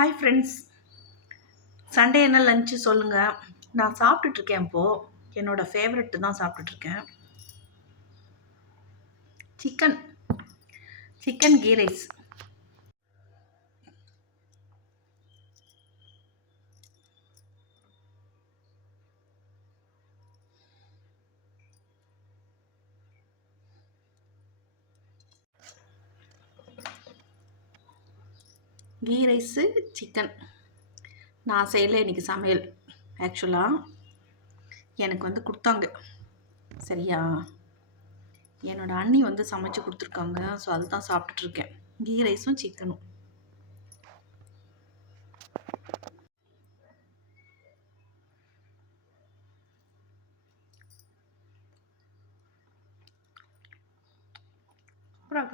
Hi friends, Sunday என்ன lunch சொல்லுங்கள். நான் சாப்பிட்டுட்ருக்கேன். இப்போது என்னோடய ஃபேவரெட்டு தான் சாப்பிட்டுட்ருக்கேன். Chicken ghee rice. Ghee rice chicken நான் செய்யலை இன்றைக்கி சமையல். ஆக்சுவலாக எனக்கு கொடுத்தாங்க. சரியா, என்னோடய அண்ணி சமைச்சு கொடுத்துருக்காங்க. ஸோ அதுதான் சாப்பிட்டுட்ருக்கேன், கீ ரைஸும் சிக்கனும். அப்புறம்